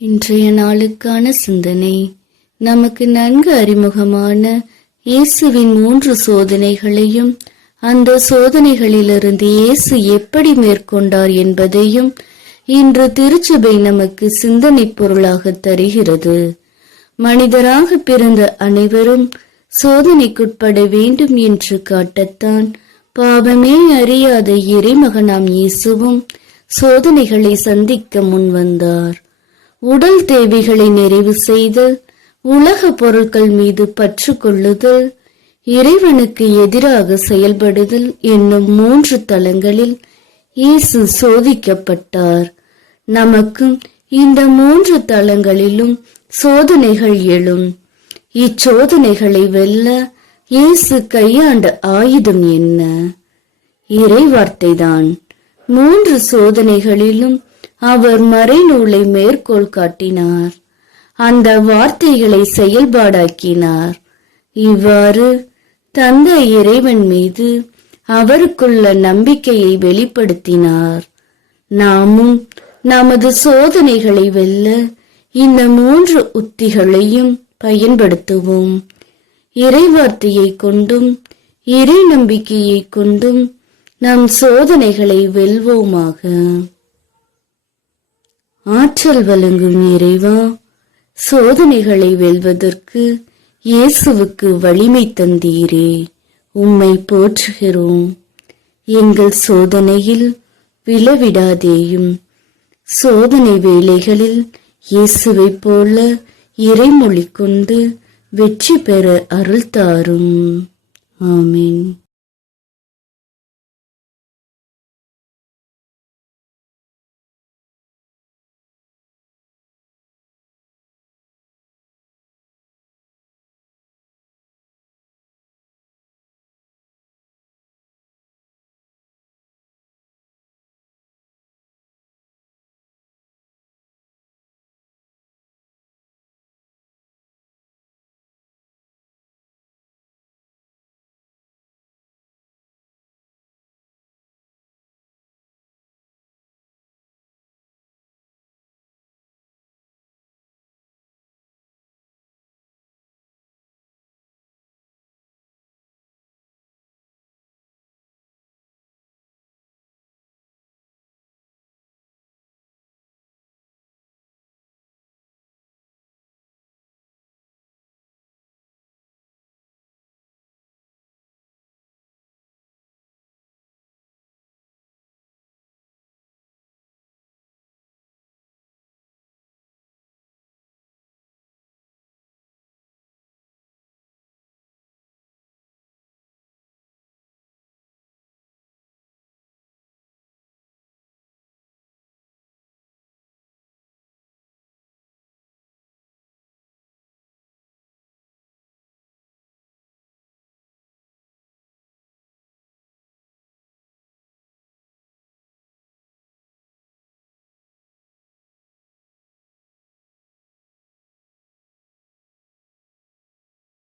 இன்றைய நாளுக்கான சிந்தனை. நமக்கு நன்கு அறிமுகமான இயேசுவின் 3 சோதனைகளையும் அந்த சோதனைகளிலிருந்து இயேசு எப்படி மேற்கொண்டார் என்பதையும் இன்று திருச்சபை நமக்கு சிந்தனை பொருளாக தருகிறது. மனிதராக பிறந்த அனைவரும் சோதனைக்குட்பட வேண்டும் என்று காட்டத்தான் பாவமே அறியாத இறைமகனாம் இயேசுவும் சோதனைகளை சந்திக்க முன் வந்தார். உடல் தேவைகளை நிறைவு செய்தல், உலக பொருட்கள் மீது பற்று கொள்ளுதல், இறைவனுக்கு எதிராக செயல்படுதல் என்னும் 3 தளங்களில் இயேசு சோதிக்கப்பட்டார். நமக்கும் இந்த 3 தளங்களிலும் சோதனைகள் எழும். இச்சோதனைகளை வெல்ல இயேசு கையாண்ட ஆயுதம் என்ன? இறைவார்த்தைதான். 3 சோதனைகளிலும் அவர் மறைநூலை மேற்கோள் காட்டினார். அந்த வார்த்தைகளை செயல்பாடாக்கினார். இவ்வாறு தந்தை இறைவன் மீது அவருக்குள்ள நம்பிக்கையை வெளிப்படுத்தினார். நாமும் நமது சோதனைகளை வெல்ல இந்த 3 உத்திகளையும் பயன்படுத்துவோம். இறைவார்த்தையை கொண்டும் இறை நம்பிக்கையை கொண்டும் நம் சோதனைகளை வெல்வோமாக. ஆற்றல் வழங்கும் இறைவா, சோதனைகளை வெல்வதற்கு இயேசுவுக்கு வலிமை தந்தீரே, உம்மை போற்றுகிறோம். எங்கள் சோதனையில் விழவிடாதேயும். சோதனை வேளைகளில் இயேசுவை போல இறைமொழி கொண்டு வெற்றி பெற அருள் தாரும். ஆமென்.